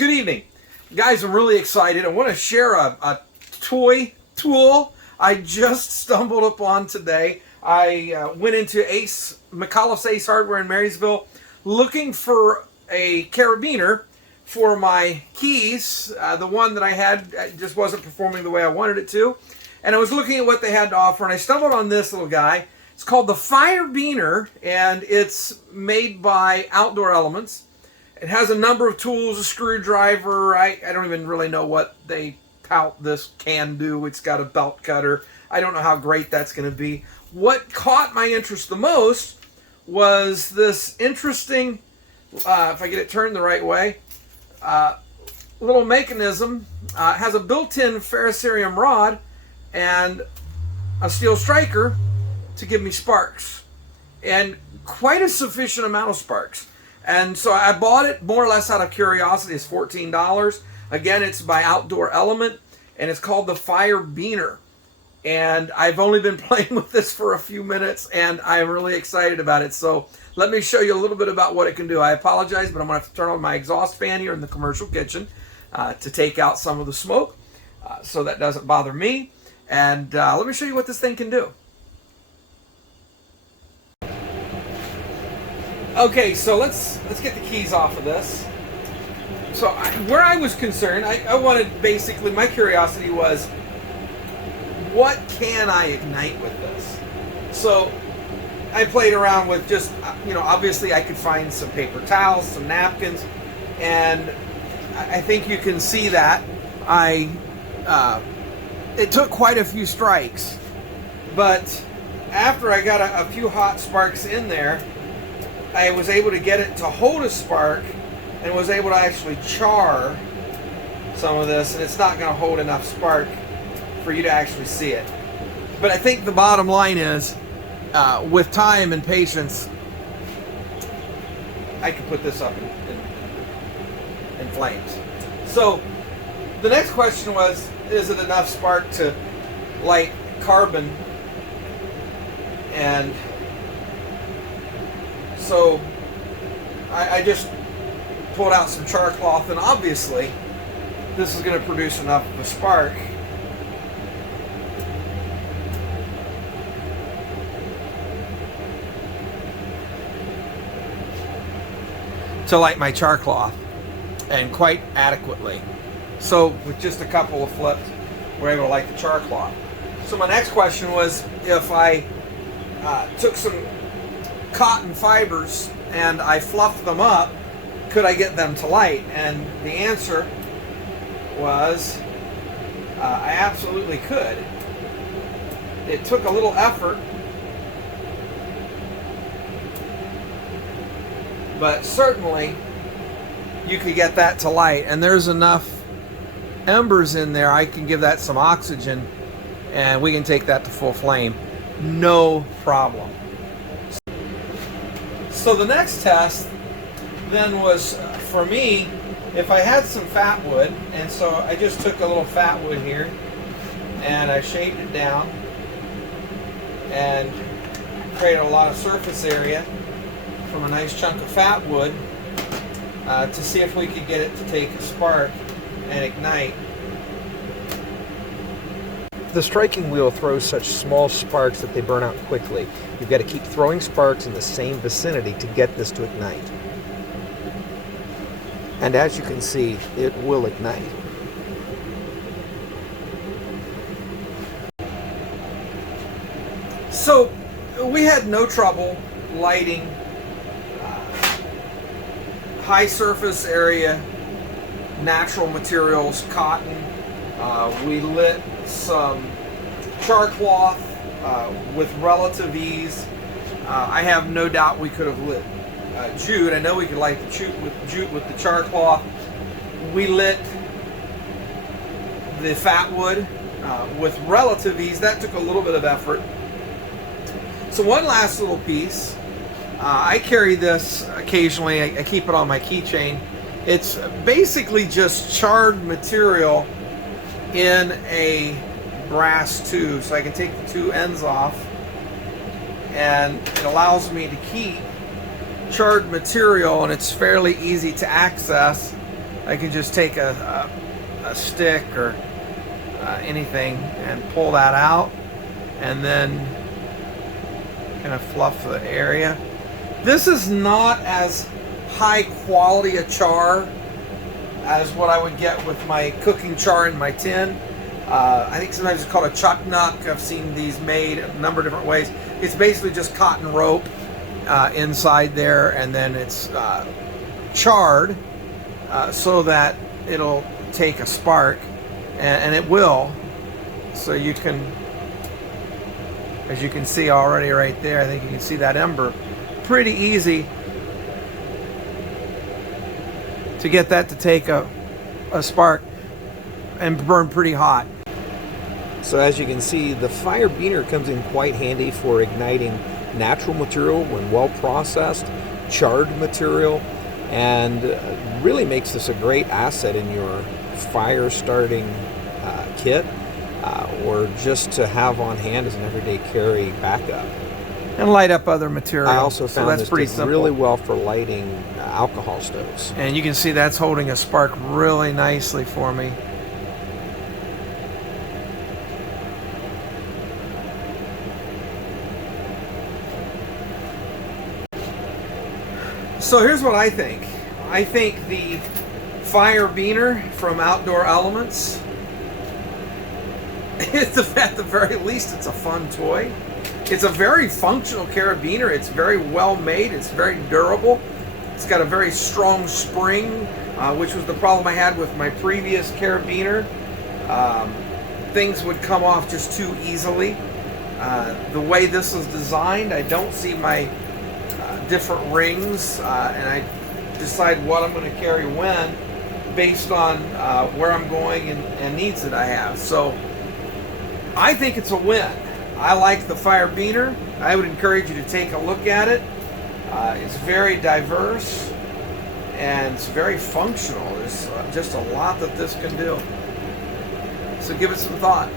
Good evening. Guys, I'm really excited. I want to share a toy tool I just stumbled upon today. I went into McAuliffe's Ace Hardware in Marysville looking for a carabiner for my keys. The one that I had just wasn't performing the way I wanted it to. And I was looking at what they had to offer, and I stumbled on this little guy. It's called the carabiner, and it's made by Outdoor Elements. It has a number of tools, a screwdriver. I don't even really know what they tout this can do. It's got a belt cutter. I don't know how great that's going to be. What caught my interest the most was this interesting, if I get it turned the right way, little mechanism. It has a built-in ferrocerium rod and a steel striker to give me sparks, and quite a sufficient amount of sparks. And so I bought it more or less out of curiosity. It's $14. Again, it's by Outdoor Element, and it's called the carabiner. And I've only been playing with this for a few minutes, and I'm really excited about it. So let me show you a little bit about what it can do. I apologize, but I'm going to have to turn on my exhaust fan here in the commercial kitchen to take out some of the smoke so that doesn't bother me. And let me show you what this thing can do. Okay, so let's get the keys off of this. So where I was concerned, I wanted, basically, my curiosity was, what can I ignite with this? So I played around with just, obviously I could find some paper towels, some napkins, and I think you can see that. It took quite a few strikes, but after I got a few hot sparks in there, I was able to get it to hold a spark and was able to actually char some of this, and it's not going to hold enough spark for you to actually see it. But I think the bottom line is, with time and patience, I can put this up in flames. So the next question was, is it enough spark to light carbon? And so I just pulled out some char cloth, and obviously this is going to produce enough of a spark to light my char cloth, and quite adequately. So with just a couple of flips, we're able to light the char cloth. So my next question was, if I took some cotton fibers and I fluffed them up, could I get them to light? And the answer was, I absolutely could. It took a little effort, but certainly you could get that to light. And there's enough embers in there, I can give that some oxygen, and we can take that to full flame, no problem. So the next test then was, for me, if I had some fat wood, and so I just took a little fat wood here and I shaved it down and created a lot of surface area from a nice chunk of fat wood to see if we could get it to take a spark and ignite. The striking wheel throws such small sparks that they burn out quickly. You've got to keep throwing sparks in the same vicinity to get this to ignite. And as you can see, it will ignite. So we had no trouble lighting high surface area, natural materials, cotton. We lit some char cloth with relative ease. I have no doubt we could have lit jute. I know we could light the jute with the char cloth. We lit the fat wood with relative ease. That took a little bit of effort. So one last little piece. I carry this occasionally. I keep it on my keychain. It's basically just charred material in a brass tube, so I can take the two ends off, and it allows me to keep charred material, and it's fairly easy to access. I can just take a stick or anything and pull that out, and then kind of fluff the area. This is not as high quality a char as what I would get with my cooking char in my tin. I think sometimes it's called a chucknuck. I've seen these made a number of different ways. It's basically just cotton rope inside there, and then it's charred so that it'll take a spark, and it will. So you can, as you can see already right there, I think you can see that ember. Pretty easy to get that to take a spark and burn pretty hot. So as you can see, the carabiner comes in quite handy for igniting natural material when well processed, charred material, and really makes this a great asset in your fire starting kit, or just to have on hand as an everyday carry backup. And light up other material. I also found that's this pretty did simple. really well for lighting alcohol stoves. And you can see that's holding a spark really nicely for me. So here's what I think. I think the carabiner from Outdoor Elements, at the very least, it's a fun toy. It's a very functional carabiner. It's very well made. It's very durable. It's got a very strong spring, which was the problem I had with my previous carabiner. Things would come off just too easily. The way this is designed, I don't see my different rings, and I decide what I'm going to carry when based on where I'm going and needs that I have. So I think it's a win. I like the carabiner. I would encourage you to take a look at it. It's very diverse and it's very functional. There's just a lot that this can do. So give it some thought.